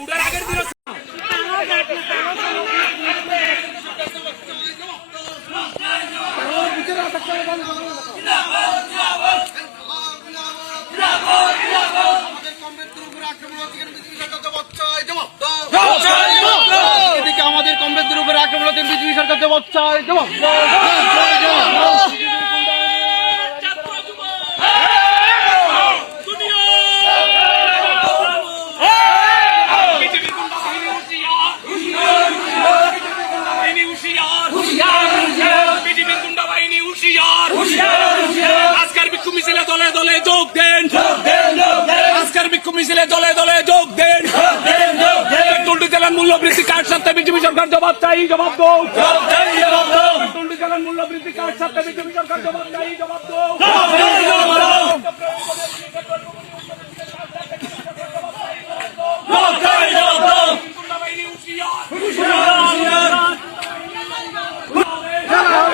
উড়ার আগের দিন এদিকে আমাদের কমরেডদের উপরে আক্রমণ হচ্ছে বিজেপি সরকার জবাব চাই জবাব আজকের বিক্ষোভ মিছিলে দলে দলে যোগ দেন আজকের বিক্ষোভ মিছিলে দলে দলে যোগ দেন টুন্ডি জেলার মূল্য বৃদ্ধি কার সাথে বিজেপি সরকার জবাব চাই জবাব দো টুন্ডি জেলার মূল্য বৃদ্ধি কার সাথে বিজেপি সরকার জবাব চাই জবাব দো